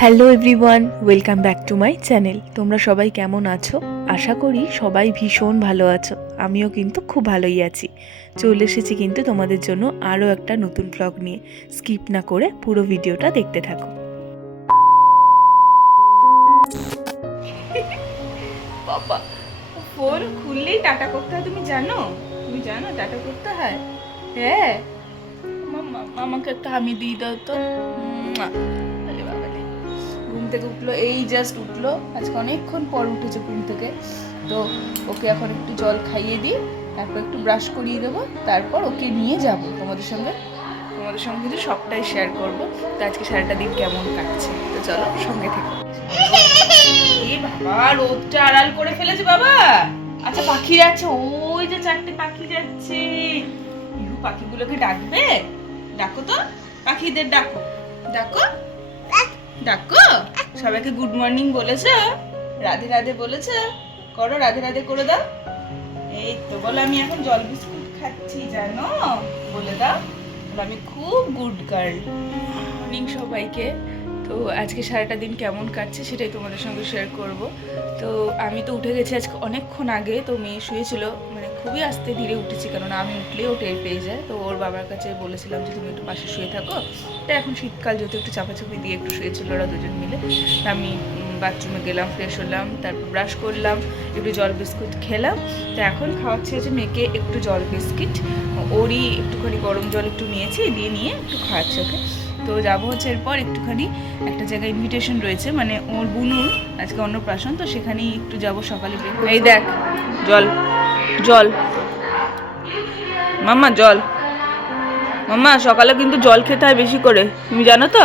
Hello everyone, welcome back to my channel. তোমরা সবাই কেমন আছো? আশা করি সবাই ভীষণ ভালো আছো। আমিও কিন্তু খুব ভালোই আছি। চলে এসেছি কিন্তু তোমাদের জন্য আরও একটা নতুন ব্লগ নিয়ে। স্কিপ না করে পুরো ভিডিওটা দেখতে থাকো। বাবা, ফোন খুললেই টাটা করতে হয়, তুমি জানো? তুমি জানো টাটা করতে হয়? হ্যাঁ, মামাকে একটা হামি দিয়ে দাও তো। ঘুম থেকে উঠলো, এই জাস্ট উঠলো, আজকে অনেকক্ষণ পর উঠেছে ঘুম থেকে। তো ওকে এখন একটু জল খাইয়ে দিই, তারপর একটু ব্রাশ করিয়ে দেবো, তারপর ওকে নিয়ে যাব তোমাদের সঙ্গে কিন্তু সবটাই শেয়ার করবো। তো আজকে সারাটা দিন কেমন কাটছে, তো চলো সঙ্গে থেকে। এই বাবা, রোদটা আড়াল করে ফেলেছে বাবা। আচ্ছা, পাখি যাচ্ছে, ওই যে চারটে পাখি যাচ্ছে। পাখিগুলোকে ডাকবে, ডাকো তো, পাখিদের ডাকো, ডাকো ডাকো। সবাইকে গুড মর্নিং বলেছে, রাধে রাধে বলেছে, করো রাধে রাধে করে দাও। এই তো বলো, আমি এখন জল বিস্কুট খাচ্ছি জানো, বলে দাও। আমি খুব গুড গার্ল। মর্নিং সবাইকে। তো আজকে সারাটা দিন কেমন কাটছে সেটাই তোমাদের সঙ্গে শেয়ার করব। তো আমি তো উঠে গেছি আজকে অনেকক্ষণ আগে। তো মেয়ে শুয়েছিল, মানে খুবই আস্তে ধীরে উঠেছি, কারণ আমি উঠলেও টের পেয়ে যায়। তো ওর বাবার কাছে বলেছিলাম যে তুমি একটু পাশে শুয়ে থাকো। তো এখন শীতকাল যেহেতু একটু চাপাচাপি দিয়ে একটু শুয়েছিল ওরা দুজন মিলে। আমি বাথরুমে গেলাম, ফ্রেশ হলাম, তারপর ব্রাশ করলাম, একটু জল বিস্কুট খেলাম। তো এখন খাওয়াচ্ছি হচ্ছে মেয়েকে একটু জল বিস্কিট, ওরই একটুখানি গরম জল একটু নিয়েছি, নিয়ে একটু খাওয়াচ্ছি ওকে। তো যাবো হচ্ছে এরপর একটুখানি একটা জায়গায় ইনভিটেশন রয়েছে, মানে ওর বুনুর আজকে অন্নপ্রাশন, তো সেখানেই একটু যাব সকালে। এই দেখ জল, জল মাম্মা, জল মাম্মা। সকালে কিন্তু জল খেতে হয় বেশি করে, তুমি জানো তো?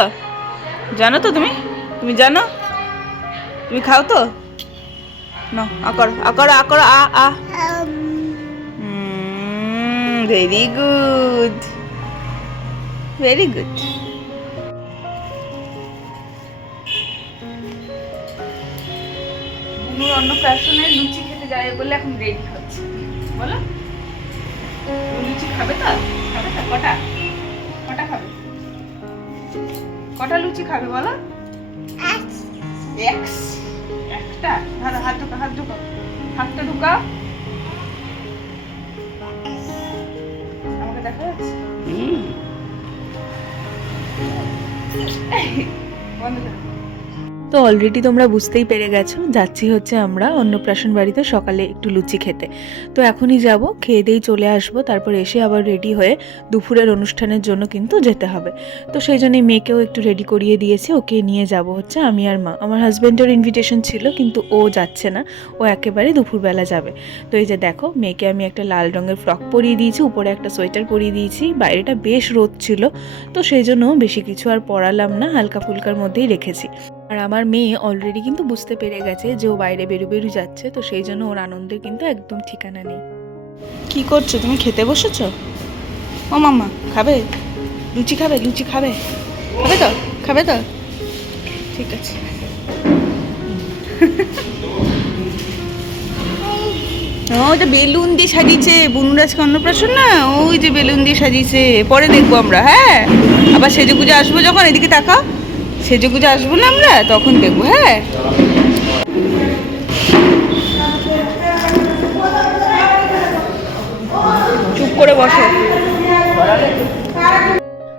জানো তো তুমি? তুমি জানো? তুমি খাও তো? না, আকর আকর আকর আ আ। Very good, very good. বুনুর অন্নপ্রাশনে লুচি খেতে যাবে বলে এখন রেডি হচ্ছে। বলো, লুচি খাবে তো? খাবে তো? কটা কটা খাবে? কটা লুচি খাবে বলো? একটা। ধরো, হাত ঢুকা, হাত ঢুকা, হাতটা ঢুকা। আমাকে দেখা যাচ্ছে? বন্ধ করো। তো অলরেডি তোমরা বুঝতেই পেরে গেছো, যাচ্ছি হচ্ছে আমরা অন্নপ্রাশন বাড়িতে সকালে একটু লুচি খেতে। তো এখনই যাব, খেয়ে দিয়েই চলে আসব, তারপর এসে আবার রেডি হয়ে দুপুরের অনুষ্ঠানের জন্য কিন্তু যেতে হবে। তো সেই জন্যই মেয়েকেও একটু রেডি করিয়ে দিয়েছি, ওকে নিয়ে যাব হচ্ছে আমি আর মা। আমার হাজব্যান্ডের ইনভিটেশন ছিল, কিন্তু ও যাচ্ছে না, ও একেবারে দুপুরবেলা যাবে। তো এই যে দেখো, মেয়েকে আমি একটা লাল রঙের ফ্রক পরিয়ে দিয়েছি, উপরে একটা সোয়েটার পরিয়ে দিয়েছি। বাইরেটা বেশ রোদ ছিল, তো সেই জন্য বেশি কিছু আর পরালাম না, হালকা ফুলকার মধ্যেই রেখেছি। আর আমার মেয়ে অলরেডি কিন্তু বুঝতে পেরে গেছে যে ও বাইরে বেরু যাচ্ছে, তো সেই জন্য ওর আনন্দের কিন্তু একদম ঠিকানা নেই। কি করছো তুমি? খেতে বসেছো? ও মাম্মা, খাবে লুচি? খাবে লুচি? খাবে খাবে তো? খাবে তো? ঠিক আছে। ওই যে বেলুন দিয়ে সাজিয়েছে, বুনুর আজকে অন্নপ্রাশন না, ওই যে বেলুন দিয়ে সাজিয়েছে। পরে দেখবো আমরা, হ্যাঁ আবার সেজেগুজে আসবো যখন, এদিকে তাকাও, সেজেগুজে আসবো না আমরা, তখন দেখবো। হ্যাঁ, চুপ করে বসো।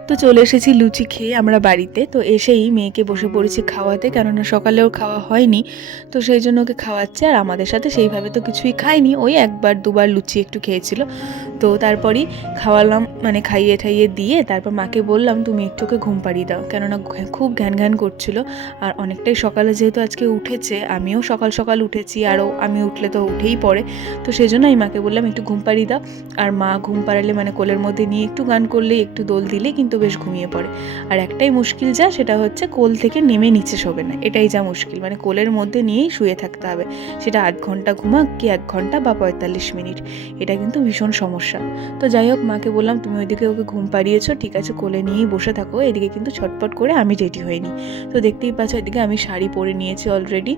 তো চলে এসেছি লুচি খেয়ে আমরা বাড়িতে। তো এসেই মেয়েকে বসে পড়েছি খাওয়াতে, কেননা সকালে ওর খাওয়া হয়নি, তো সেই জন্য ওকে খাওয়াচ্ছে। আর আমাদের সাথে সেইভাবে তো কিছুই খায়নি, ওই একবার দুবার লুচি একটু খেয়েছিল। তো তারপরই খাওয়ালাম, মানে খাইয়ে ঠাইয়ে দিয়ে তারপর মাকে বললাম তুমি একটু ওকে ঘুম পাড়িয়ে দাও, কেননা খুব ঘ্যান ঘ্যান করছিল। আর অনেকটাই সকালে যেহেতু আজকে উঠেছে, আমিও সকাল সকাল উঠেছি, আরও আমি উঠলে তো উঠেই পড়ে, তো সেই জন্য আমি মাকে বললাম একটু ঘুম পাড়িয়ে দাও। আর মা ঘুম পাড়ালে, মানে কোলের মধ্যে নিয়ে একটু গান করলেই, একটু দোল দিলে কিন্তু বেশ ঘুমিয়ে পড়ে। আর একটাই মুশকিল যা, সেটা হচ্ছে কোল থেকে নেমে নিচে শোবে না, এটাই যা মুশকিল, মানে কোলের মধ্যে নিয়েই শুয়ে থাকতে হবে, সেটা আধ ঘন্টা ঘুমাক কি 1 ঘন্টা বা 45 মিনিট, এটা কিন্তু ভীষণ সমস্যা। সমস্যা। তো যাই হোক, মাকে বললাম তুমি ওইদিকে ওকে ঘুম পাড়িয়েছো, ঠিক আছে কোলে নিয়েই বসে থাকো, এদিকে কিন্তু ছটপট করে আমি রেডি হইনি। তো দেখতেই পাচ্ছ এদিকে আমি শাড়ি পরে নিয়েছি অলরেডি,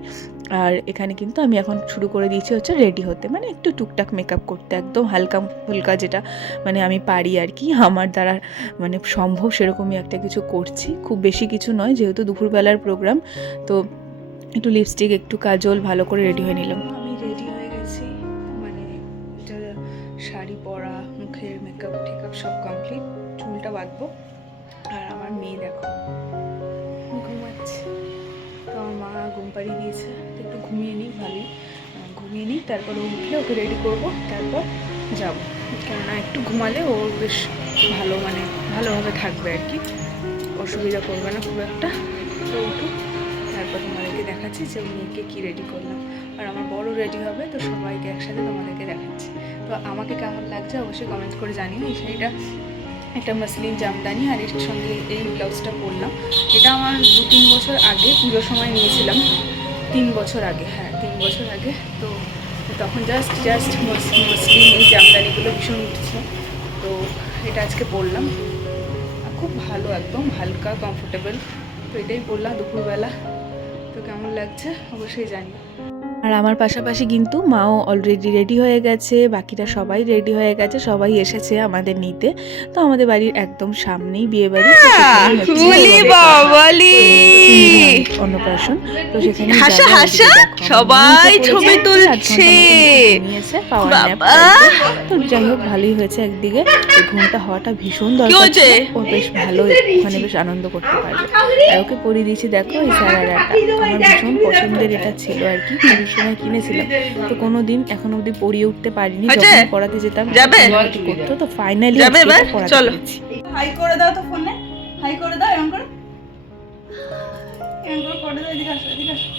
আর এখানে কিন্তু আমি এখন শুরু করে দিয়েছি হচ্ছে রেডি হতে, মানে একটু টুকটাক মেকআপ করতে, একদম হালকা ফুলকা যেটা মানে আমি পারি আর কি, আমার দ্বারা মানে সম্ভব সেরকমই একটা কিছু করছি, খুব বেশি কিছু নয়, যেহেতু দুপুরবেলার প্রোগ্রাম। তো একটু লিপস্টিক, একটু কাজল, ভালো করে রেডি হয়ে নিলাম। আমি রেডি হয়ে গেছি, মানে শাড়ি পরা, মুখের মেকআপ টেকআপ সব কমপ্লিট, চুলটা বাঁধবো। আর আমার মেয়ে দেখো ঘুমাচ্ছে, তো আমার মা ঘুম পাড়িয়ে দিয়েছে, একটু ঘুমিয়ে নিই, ভালোই ঘুমিয়ে নিই, তারপর ও উঠলে ওকে রেডি করবো, তারপর যাবো। কেননা একটু ঘুমালে ও বেশ ভালো, মানে ভালোভাবে থাকবে আর কি, অসুবিধা করবে না খুব একটা। তো উঠুক, তারপর তোমাদেরকে দেখাচ্ছি যে মেয়েকে কী রেডি করলাম। আর আমার বড় রেডি হবে, তো সবাইকে একসাথে তোমাদেরকে দেখাচ্ছি। তো আমাকে কেমন লাগছে অবশ্যই কমেন্ট করে জানিও। এই শাড়িটা একটা মাসলিন জামদানি, আর এর সঙ্গে এই ব্লাউজটা পরলাম। এটা আমার 2-3 বছর আগে পুজোর সময় নিয়েছিলাম, 3 বছর আগে, হ্যাঁ 3 বছর আগে। তো তখন জাস্ট মাসলিন এই জামদানিগুলো ভীষণ উঠছে, তো এটা আজকে পরলাম, খুব ভালো, একদম হালকা কমফোর্টেবল। তো এটাই পরলাম দুপুরবেলা। তো কেমন লাগছে অবশ্যই জানি। আর আমার পাশাপাশি কিন্তু মাও অলরেডি রেডি হয়ে গেছে, বাকিরা সবাই রেডি হয়ে গেছে, সবাই এসেছে আমাদের নিতে। তো আমাদের বাড়ির একদম সামনেই বিয়ে বাড়ি, অন্নপ্রাশন। তো সেখানে সবাই ছবি তুলছে, তো যাই হোক ভালোই হয়েছে। একদিকে ঘুমটা হওয়াটা ভীষণ দরকার, ও বেশ ভালো, ওখানে বেশ আনন্দ করতে পারবে। আর ওকে পরিয়ে দিয়েছি দেখো এই সারারাটা, আমার ভীষণ পছন্দের এটা ছিল আর কি, পুজোর সময় কিনেছিলাম। তো কোনোদিন এখন অবধি পরিয়ে উঠতে পারিনি, যখন পড়াতে যেতাম করতো, তো ফাইনালি চলো হাই করে দাও, তো ফোনে হাই করে দাও, এরকম করে করে দাও, এদিকে আসো, এদিকে আসো,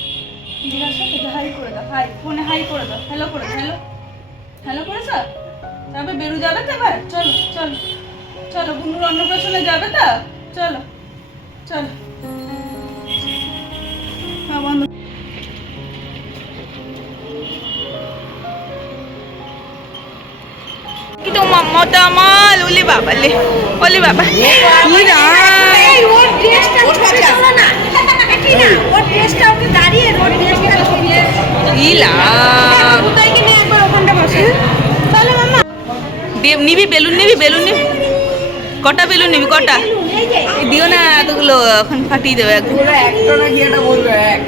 এদিকে আসো, হাই করে দাও, হাই ফোনে হাই করে দাও, হ্যালো করে দাও, হ্যালো করেছ? তবে বেরু যাবে তো এবার, চলো চলো চলো, বুনুর অন্নপ্রাশনে যাবে তো, চলো চলো। হ্যাঁ বন্ধ। তো মমতা মাল, ওলে বাবা লে, ওলে বাবা কি না, ওর ড্রেসটা ছোট না, কি না ওর ড্রেসটা ওকে দাঁড়িয়ে, ওর ড্রেসটা ছবিয়ে ইলা কোথায় কিনে একবার ওখানটা বসে। চলো মামা, নিবি বেলুন, নিবি বেলুন, নিবি কটা বেলুন নিবি, কটা দিও না এতগুলো, এখন ফাটিয়ে দেবে একদম, একটা না গিয়েটা বলবে এক।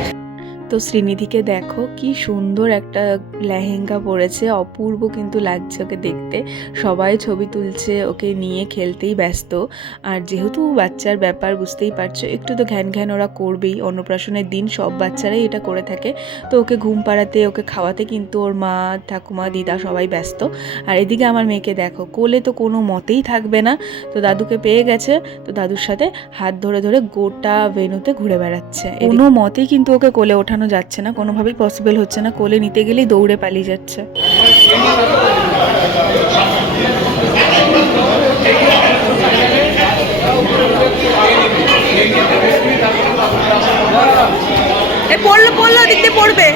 তো শ্রীনিধিকে দেখো কি সুন্দর একটা লেহেঙ্গা পরেছে, অপূর্ব কিন্তু লাগছে ওকে দেখতে, সবাই ছবি তুলছে, ওকে নিয়ে খেলতেই ব্যস্ত। আর যেহেতু বাচ্চার ব্যাপার বুঝতেই পারছো, একটু তো ঘ্যান ঘ্যান ওরা করবেই, অন্নপ্রাশনের দিন সব বাচ্চারাই এটা করে থাকে। তো ওকে ঘুম পাড়াতে, ওকে খাওয়াতে কিন্তু ওর মা, ঠাকুমা, দিদা সবাই ব্যস্ত। আর এদিকে আমার মেয়েকে দেখো, কোলে তো কোনো মতেই থাকবে না, তো দাদুকে পেয়ে গেছে, তো দাদুর সাথে হাত ধরে ধরে গোটা ভেন্যুতে ঘুরে বেড়াচ্ছে, কোনো মতেই কিন্তু ওকে কোলে ওঠানো যাচ্ছে না, কোনোভাবেই পসিবল হচ্ছে না, কোলে নিতে গেলেই দৌড়ে পালিয়ে যাচ্ছে। পড়লো পড়লো, দিক দিয়ে পড়বে।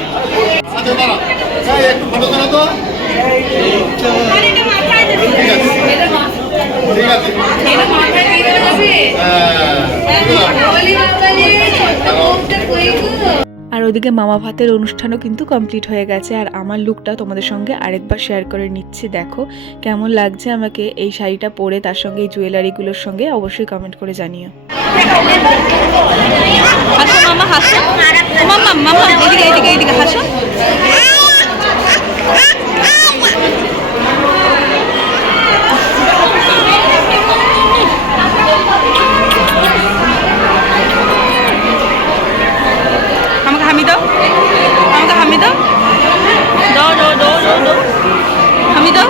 আর ওদিকে মামা ভাতের অনুষ্ঠানও কিন্তু কমপ্লিট হয়ে গেছে। আর আমার লুকটা তোমাদের সঙ্গে আরেকবার শেয়ার করে নিচ্ছি, দেখো কেমন লাগছে আমাকে এই শাড়িটা পরে, তার সঙ্গে এই জুয়েলারিগুলোর সঙ্গে, অবশ্যই কমেন্ট করে জানিও। হাসো মামা, হাসো মামা, মামা এদিকে এদিকে এদিকে হাসো। আমাকে হামি দাও, আমাকে হামি দাও, দাও দাও দাও দাও দাও, হামি দাও,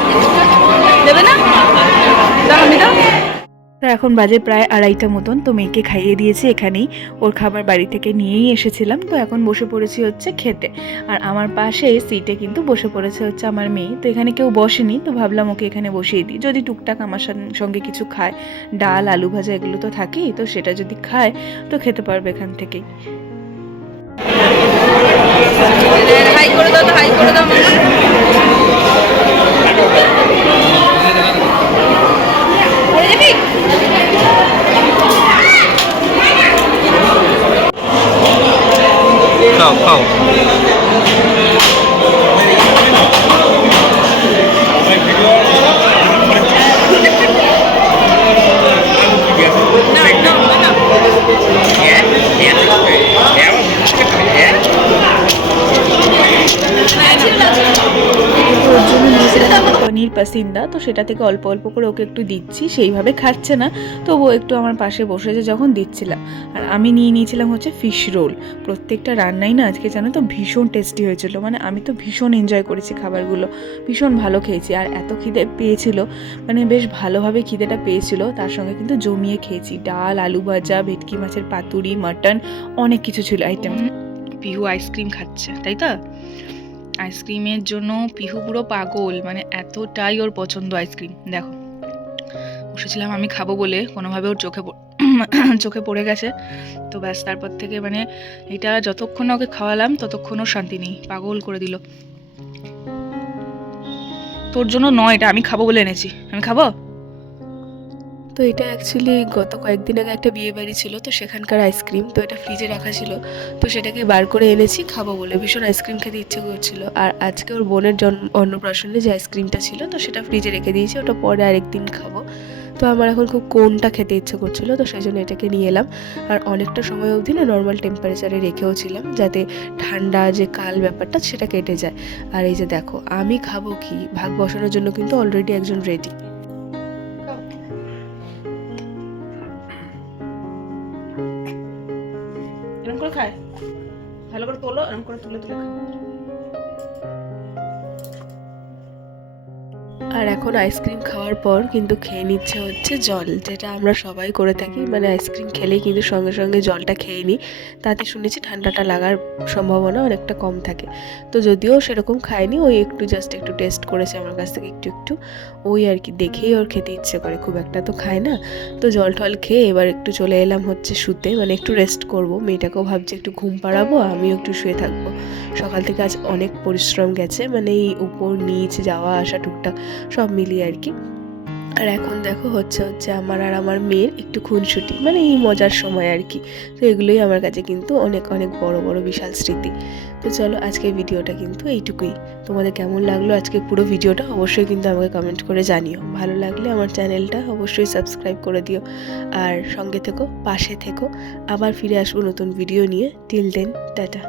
দেবে না, দাও হামি দাও। তো এখন বাজে প্রায় 2:30 মতন, তো মেয়েকে খাইয়ে দিয়েছি এখানেই, ওর খাবার বাড়ি থেকে নিয়েই এসেছিলাম। তো এখন বসে পড়েছি হচ্ছে খেতে, আর আমার পাশে সিটে কিন্তু বসে পড়েছে হচ্ছে আমার মেয়ে। তো এখানে কেউ বসেনি, তো ভাবলাম ওকে এখানে বসিয়ে দিই, যদি টুকটাক আমার সঙ্গে কিছু খায়, ডাল আলু ভাজা এগুলো তো থাকেই, তো সেটা যদি খায় তো খেতে পারবে এখান থেকেই। হাই করে দাও, তো হাই করে দাও মামা। নাও খাও। ওর জন্য নিয়েছিলাম পনির পাসিন্দা, তো সেটা থেকে অল্প অল্প করে ওকে একটু দিচ্ছি, সেইভাবে খাচ্ছে না, তবু একটু আমার পাশে বসেছে যখন দিচ্ছিলাম। আর আমি নিয়েছিলাম হচ্ছে ফিশ রোল। প্রত্যেকটা রান্নাই না আজকে জানো তো ভীষণ টেস্টি হয়েছিল, মানে আমি তো ভীষণ এনজয় করেছি খাবারগুলো, ভীষণ ভালো খেয়েছি। আর এত খিদে পেয়েছিল, মানে বেশ ভালোভাবে খিদেটা পেয়েছিল, তার সঙ্গে কিন্তু জমিয়ে খেয়েছি। ডাল, আলু ভাজা, ভেটকি মাছের পাতুরি, মাটন, অনেক কিছু ছিল আইটেম। পিহু আইসক্রিম খাচ্ছে, তাই তো? আইসক্রিমের জন্য পিহু পুরো পাগল, মানে এতটাই ওর পছন্দ আইসক্রিম। দেখো, বসেছিলাম আমি খাবো বলে, কোনোভাবে ওর চোখে পড়ে গেছে, তো ব্যাস তারপর থেকে মানে এটা যতক্ষণ না ওকে খাওয়ালাম ততক্ষণ ওর শান্তি নেই, পাগল করে দিল। তোর জন্য নয়, এটা আমি খাবো বলে এনেছি, আমি খাবো। তো এটা অ্যাকচুয়ালি গত কয়েকদিন আগে একটা বিয়ে বাড়ি ছিল, তো সেখানকার আইসক্রিম, তো এটা ফ্রিজে রাখা ছিল, তো সেটাকে বার করে এনেছি খাবো বলে, ভীষণ আইসক্রিম খেতে ইচ্ছে করছিল। আর আজকে ওর বোনের অন্নপ্রাশনে যে আইসক্রিমটা ছিল, তো সেটা ফ্রিজে রেখে দিয়েছি, ওটা পরে আরেকদিন খাবো। তো আমার এখন খুব কোনটা খেতে ইচ্ছে করছিল, তো সেই জন্য এটাকে নিয়ে এলাম। আর অনেকটা সময় অবধি না নর্মাল টেম্পারেচারে রেখেও ছিলাম, যাতে ঠান্ডা যে কাল ব্যাপারটা সেটা কেটে যায়। আর এই যে দেখো, আমি খাবো কি, ভাগ বসানোর জন্য কিন্তু অলরেডি একজন রেডি। এরকম করে খায়, ভালো করে তোলো, এরকম করে তুলে তুলে খায়। আর এখন আইসক্রিম খাওয়ার পর কিন্তু খেয়ে নিচ্ছে হচ্ছে জল, যেটা আমরা সবাই করে থাকি, মানে আইসক্রিম খেলেই কিন্তু সঙ্গে সঙ্গে জলটা খেয়ে নিই, তাতে শুনেছি ঠান্ডাটা লাগার সম্ভাবনা অনেকটা কম থাকে। তো যদিও সেরকম খায়নি, ওই একটু জাস্ট একটু টেস্ট করেছে আমার কাছ থেকে একটু একটু, ওই আর কি, দেখেই ওর খেতে ইচ্ছে করে, খুব একটা তো খায় না। তো জল টল খেয়ে এবার একটু চলে এলাম হচ্ছে শুতে, মানে একটু রেস্ট করব। মেয়েটাকেও ভাবছি একটু ঘুম পাড়াবো, আমিও একটু শুয়ে থাকবো। সকাল থেকে আজ অনেক পরিশ্রম গেছে, মানে এই উপর নিচ যাওয়া আসা টুকটাক সব মিলিয়ে আর কি। আর এখন দেখো হচ্ছে আমার আর আমার মেয়ের একটু খুনসুটি, মানে এই মজার সময় আর কি। তো এগুলোই আমার কাছে কিন্তু অনেক অনেক বড় বড় বিশাল স্মৃতি। তো চলো, আজকের ভিডিওটা কিন্তু এইটুকুই। তোমাদের কেমন লাগলো আজকে পুরো ভিডিওটা অবশ্যই কিন্তু আমাকে কমেন্ট করে জানিও। ভালো লাগলে আমার চ্যানেলটা অবশ্যই সাবস্ক্রাইব করে দিও, আর সঙ্গে থেকো, পাশে থেকো। আবার ফিরে আসবো নতুন ভিডিও নিয়ে। Till then, tata.